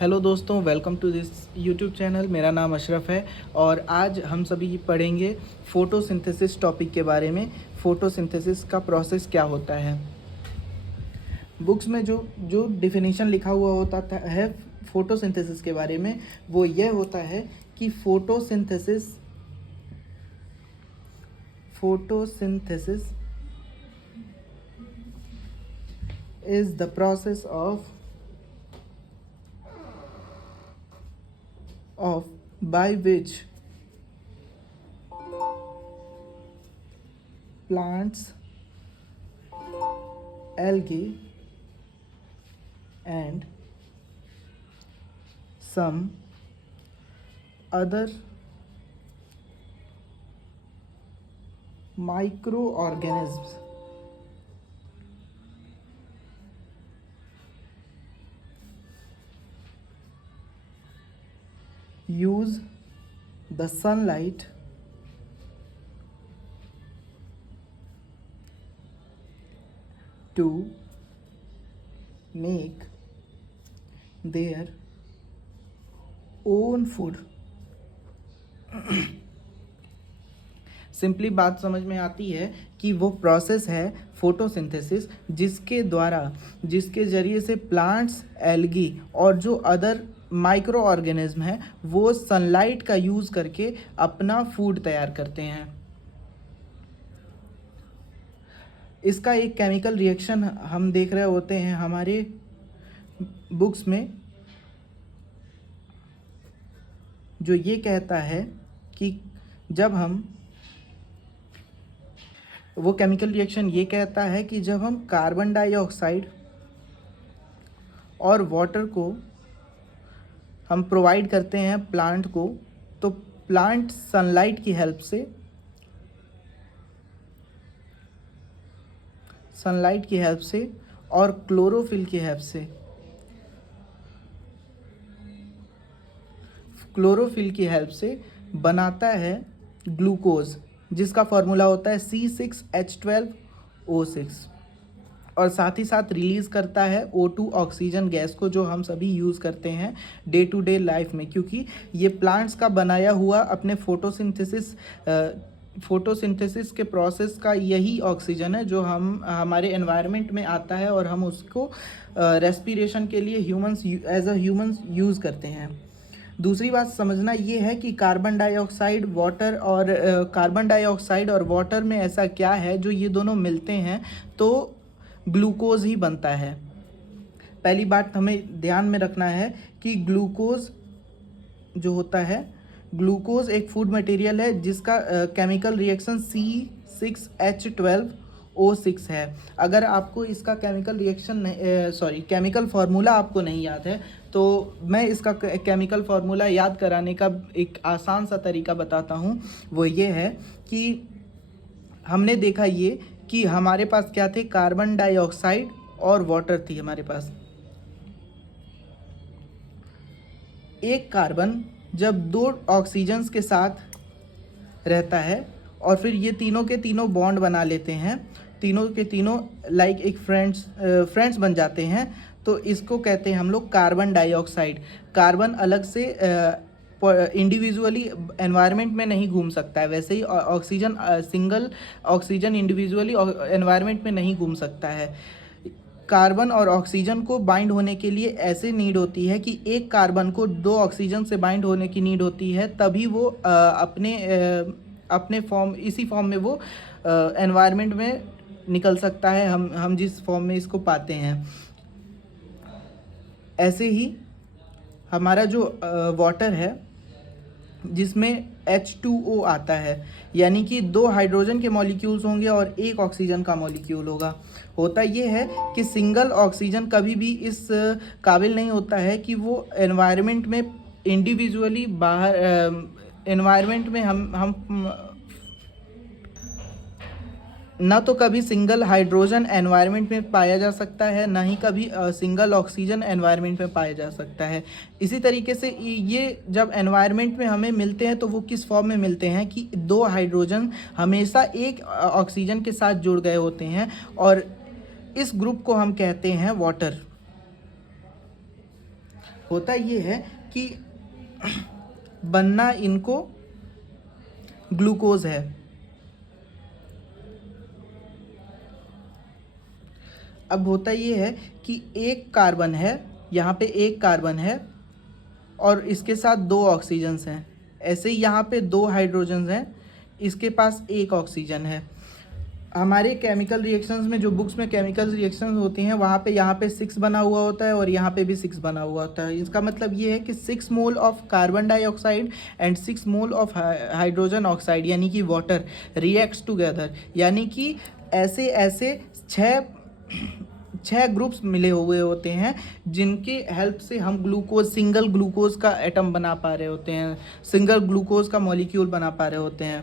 Hello दोस्तों, welcome to this YouTube channel. मेरा नाम अशरफ है और आज हम सभी पढ़ेंगे फ़ोटोसिंथेसिस टॉपिक के बारे में। फ़ोटोसिंथेसिस का प्रोसेस क्या होता है। बुक्स में जो जो डिफिनीशन लिखा हुआ होता है फ़ोटोसिंथेसिस के बारे में, वो यह होता है कि photosynthesis is the process of by which plants, algae and some other microorganisms use the sunlight to make their own food। Simply बात समझ में आती है कि वो प्रोसेस है फोटोसिंथेसिस, जिसके ज़रिए से प्लांट्स, एल्गी और जो अदर माइक्रो ऑर्गेनिज्म हैं वो सनलाइट का यूज़ करके अपना फूड तैयार करते हैं। इसका एक केमिकल रिएक्शन हम देख रहे होते हैं हमारे बुक्स में, जो ये कहता है कि वो केमिकल रिएक्शन ये कहता है कि जब हम कार्बन डाइऑक्साइड और वाटर को हम प्रोवाइड करते हैं प्लांट को, तो प्लांट सनलाइट की हेल्प से और क्लोरोफिल की हेल्प से बनाता है ग्लूकोज, जिसका फॉर्मूला होता है C6H12O6, और साथ ही साथ रिलीज़ करता है O2 ऑक्सीजन गैस को, जो हम सभी यूज़ करते हैं डे टू डे लाइफ में, क्योंकि ये प्लांट्स का बनाया हुआ अपने फोटोसिंथेसिस के प्रोसेस का यही ऑक्सीजन है जो हमारे एनवायरनमेंट में आता है और हम उसको रेस्पिरेशन के लिए एज अ ह्यूमंस यूज़ करते हैं। दूसरी बात समझना ये है कि कार्बन डाइऑक्साइड और वाटर में ऐसा क्या है जो ये दोनों मिलते हैं तो ग्लूकोज ही बनता है। पहली बात हमें ध्यान में रखना है कि ग्लूकोज जो होता है, ग्लूकोज एक फूड मटेरियल है जिसका केमिकल रिएक्शन C6H12O6 है। अगर आपको इसका केमिकल फार्मूला आपको नहीं याद है तो मैं इसका केमिकल फार्मूला याद कराने का एक आसान सा तरीका बताता हूँ। वो ये है कि हमने देखा ये कि हमारे पास क्या थे, कार्बन डाइऑक्साइड और वाटर थी हमारे पास। एक कार्बन जब दो ऑक्सीजन्स के साथ रहता है और फिर ये तीनों के तीनों बॉन्ड बना लेते हैं, तीनों के तीनों लाइक एक फ्रेंड्स बन जाते हैं, तो इसको कहते हैं हम लोग कार्बन डाइऑक्साइड। कार्बन अलग से इंडिविजुअली एनवायरनमेंट में नहीं घूम सकता है, वैसे ही सिंगल ऑक्सीजन इंडिविजुअली एनवायरनमेंट में नहीं घूम सकता है। कार्बन और ऑक्सीजन को बाइंड होने के लिए ऐसे नीड होती है कि एक कार्बन को दो ऑक्सीजन से बाइंड होने की नीड होती है, तभी वो अपने इसी फॉर्म में वो एनवायरनमेंट में निकल सकता है, हम जिस फॉर्म में इसको पाते हैं। ऐसे ही हमारा जो वाटर है जिसमें H2O आता है, यानी कि दो हाइड्रोजन के मॉलिक्यूल्स होंगे और एक ऑक्सीजन का मॉलिक्यूल होगा। होता ये है कि सिंगल ऑक्सीजन कभी भी इस काबिल नहीं होता है कि वो एनवायरनमेंट में इंडिविजुअली बाहर एनवायरनमेंट में हम ना तो कभी सिंगल हाइड्रोजन एनवायरनमेंट में पाया जा सकता है, ना ही कभी सिंगल ऑक्सीजन एनवायरनमेंट में पाया जा सकता है। इसी तरीके से ये जब एनवायरनमेंट में हमें मिलते हैं तो वो किस फॉर्म में मिलते हैं कि दो हाइड्रोजन हमेशा एक ऑक्सीजन के साथ जुड़ गए होते हैं, और इस ग्रुप को हम कहते हैं वाटर। होता ये है कि बनना इनको ग्लूकोज है। अब होता ये है कि एक कार्बन है, यहाँ पे एक कार्बन है और इसके साथ 2 ऑक्सीजन्स हैं। ऐसे ही यहाँ पे 2 हाइड्रोजन्स हैं, इसके पास 1 ऑक्सीजन है। हमारे केमिकल रिएक्शंस में, जो बुक्स में केमिकल रिएक्शंस होती हैं, वहाँ पे यहाँ पे 6 बना हुआ होता है और यहाँ पे भी 6 बना हुआ होता है। इसका मतलब ये है कि 6 mole of carbon dioxide and 6 mole of hydrogen oxide यानी कि वाटर रिएक्ट्स टुगेदर, यानी कि ऐसे ऐसे 6 ग्रुप्स मिले हुए होते हैं जिनके हेल्प से हम ग्लूकोज, सिंगल ग्लूकोज का एटम बना पा रहे होते हैं, सिंगल ग्लूकोज का मॉलिक्यूल बना पा रहे होते हैं।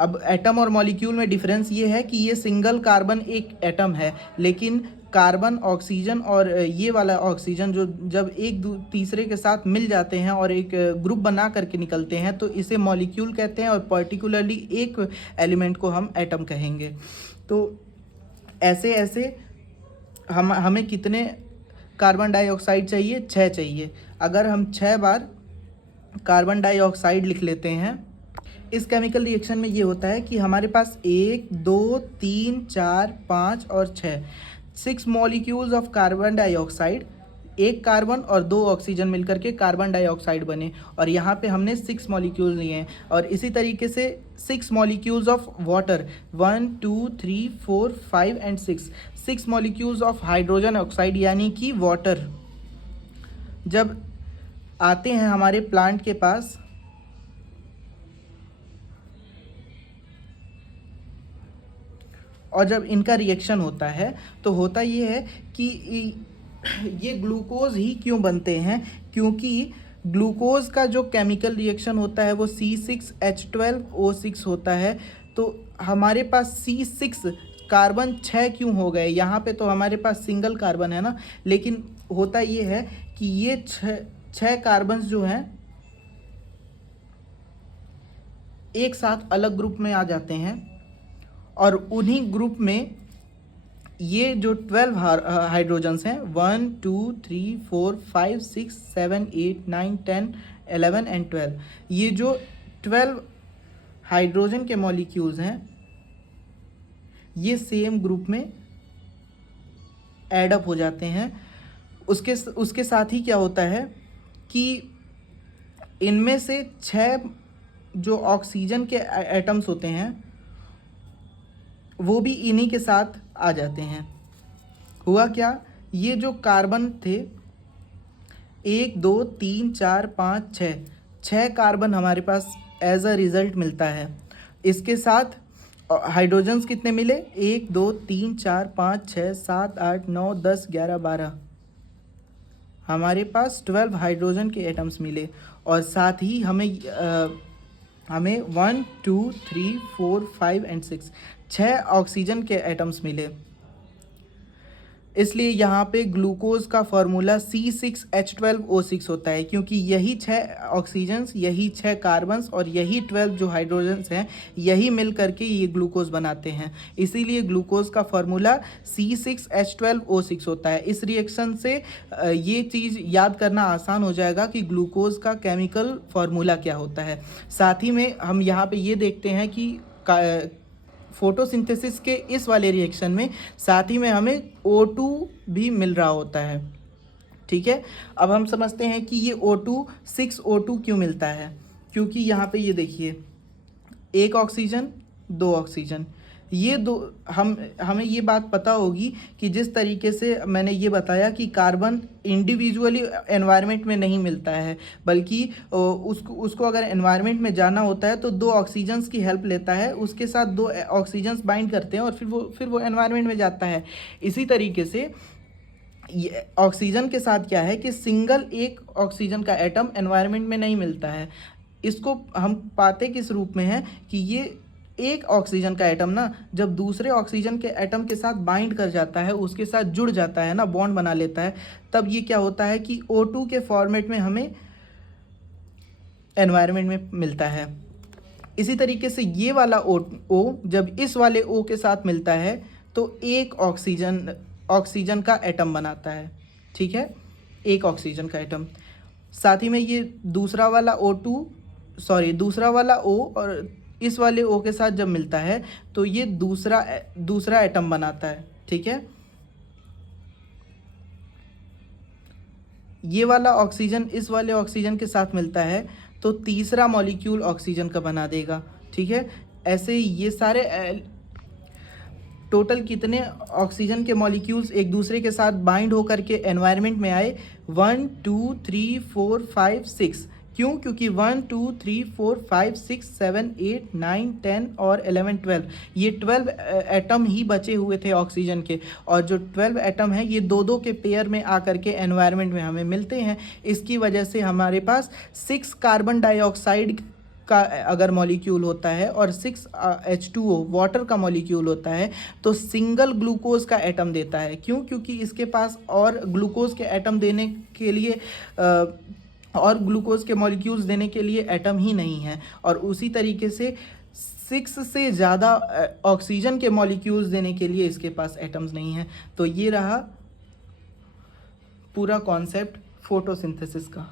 अब एटम और मॉलिक्यूल में डिफरेंस ये है कि ये सिंगल कार्बन एक एटम है, लेकिन कार्बन, ऑक्सीजन और ये वाला ऑक्सीजन जो जब एक तीसरे के साथ मिल जाते हैं और एक ग्रुप बना करके निकलते हैं तो इसे मॉलिक्यूल कहते हैं और पर्टिकुलरली एक एलिमेंट को हम एटम कहेंगे। तो ऐसे ऐसे हमें कितने कार्बन डाइऑक्साइड चाहिए? 6 चाहिए। अगर हम 6 बार कार्बन डाइऑक्साइड लिख लेते हैं, इस केमिकल रिएक्शन में ये होता है कि हमारे पास 1 2 3 4 5 और 6 मॉलिक्यूल्स ऑफ कार्बन डाइऑक्साइड, एक कार्बन और 2 ऑक्सीजन मिलकर के कार्बन डाइऑक्साइड बने और यहाँ पे हमने 6 मॉलिक्यूल लिए हैं। और इसी तरीके से 6 molecules of water, 1 2 3 4 5 and 6 molecules of hydrogen oxide यानी कि वाटर जब आते हैं हमारे प्लांट के पास, और जब इनका रिएक्शन होता है तो होता ये है कि ये ग्लूकोज ही क्यों बनते हैं, क्योंकि ग्लूकोज का जो केमिकल रिएक्शन होता है वो C6H12O6 होता है। तो हमारे पास C6 कार्बन 6 क्यों हो गए? यहाँ पे तो हमारे पास सिंगल कार्बन है ना, लेकिन होता ये है कि ये 6 कार्बन्स जो हैं एक साथ अलग ग्रुप में आ जाते हैं और उन्हीं ग्रुप में ये जो 12 हाइड्रोजन्स हैं, 1 2 3 4 5 6 7 8 9 10 11 एंड 12, ये जो 12 हाइड्रोजन के मॉलिक्यूल्स हैं ये सेम ग्रुप में ऐड अप हो जाते हैं। उसके साथ ही क्या होता है कि इनमें से 6 जो ऑक्सीजन के एटम्स होते हैं वो भी इन्हीं के साथ आ जाते हैं। हुआ क्या, ये जो कार्बन थे 1 2 3 4 5 6 कार्बन हमारे पास एज अ रिज़ल्ट मिलता है। इसके साथ हाइड्रोजन्स कितने मिले? 1 2 3 4 5 6 7 8 9 10 11 12, हमारे पास 12 हाइड्रोजन के एटम्स मिले और साथ ही हमें 1 2 3 4 5 एंड 6 ऑक्सीजन के एटम्स मिले। इसलिए यहाँ पे ग्लूकोज का फॉर्मूला C6H12O6 होता है, क्योंकि यही 6 ऑक्सीजन्स, यही 6 कार्बन्स और यही 12 जो हाइड्रोजन्स हैं यही मिल करके ये ग्लूकोज बनाते हैं। इसीलिए ग्लूकोज का फॉर्मूला C6H12O6 होता है। इस रिएक्शन से ये चीज़ याद करना आसान हो जाएगा कि ग्लूकोज का केमिकल फार्मूला क्या होता है। साथ ही में हम यहाँ पे ये देखते हैं कि फोटोसिंथेसिस के इस वाले रिएक्शन में साथ ही में हमें O2 भी मिल रहा होता है। ठीक है, अब हम समझते हैं कि ये O2 6O2 क्यों मिलता है। क्योंकि यहाँ पे ये देखिए 1 ऑक्सीजन 2 ऑक्सीजन, ये दो हमें ये बात पता होगी कि जिस तरीके से मैंने ये बताया कि कार्बन इंडिविजुअली एनवायरनमेंट में नहीं मिलता है, बल्कि उसको अगर एनवायरनमेंट में जाना होता है तो 2 ऑक्सीजन्स की हेल्प लेता है, उसके साथ 2 ऑक्सीजन्स बाइंड करते हैं और फिर वो एनवायरनमेंट में जाता है। इसी तरीके से ऑक्सीजन के साथ क्या है कि सिंगल एक ऑक्सीजन का एटम एनवायरनमेंट में नहीं मिलता है। इसको हम पाते किस रूप में है कि ये एक ऑक्सीजन का एटम ना जब दूसरे ऑक्सीजन के एटम के साथ बाइंड कर जाता है, उसके साथ जुड़ जाता है ना, बॉन्ड बना लेता है, तब ये क्या होता है कि O2 के फॉर्मेट में हमें एनवायरनमेंट में मिलता है। इसी तरीके से ये वाला O जब इस वाले O के साथ मिलता है तो एक ऑक्सीजन का एटम बनाता है। ठीक है, एक ऑक्सीजन का एटम। साथ ही में ये दूसरा वाला दूसरा वाला O और इस वाले O के साथ जब मिलता है तो ये दूसरा एटम बनाता है, ठीक है। ये वाला ऑक्सीजन इस वाले ऑक्सीजन के साथ मिलता है तो तीसरा मॉलिक्यूल ऑक्सीजन का बना देगा, ठीक है। ऐसे ही ये सारे टोटल कितने ऑक्सीजन के मॉलिक्यूल्स एक दूसरे के साथ बाइंड होकर के एनवायरनमेंट में आए, 1 2 3 4 5 6। क्यों? क्योंकि 1 2 3 4 5 6 7 8 9 10 और 11 12 ये 12 एटम ही बचे हुए थे ऑक्सीजन के, और जो 12 एटम है ये दो दो के पेयर में आकर के एनवायरनमेंट में हमें मिलते हैं। इसकी वजह से हमारे पास 6 कार्बन डाइऑक्साइड का अगर मॉलिक्यूल होता है और 6 H2O वाटर का मॉलिक्यूल होता है तो सिंगल ग्लूकोज का एटम देता है। क्यों? क्योंकि इसके पास और ग्लूकोज के एटम देने के लिए और ग्लूकोज के मॉलिक्यूल्स देने के लिए एटम ही नहीं है, और उसी तरीके से 6 से ज़्यादा ऑक्सीजन के मॉलिक्यूल्स देने के लिए इसके पास एटम्स नहीं हैं। तो ये रहा पूरा कॉन्सेप्ट फोटोसिंथेसिस का।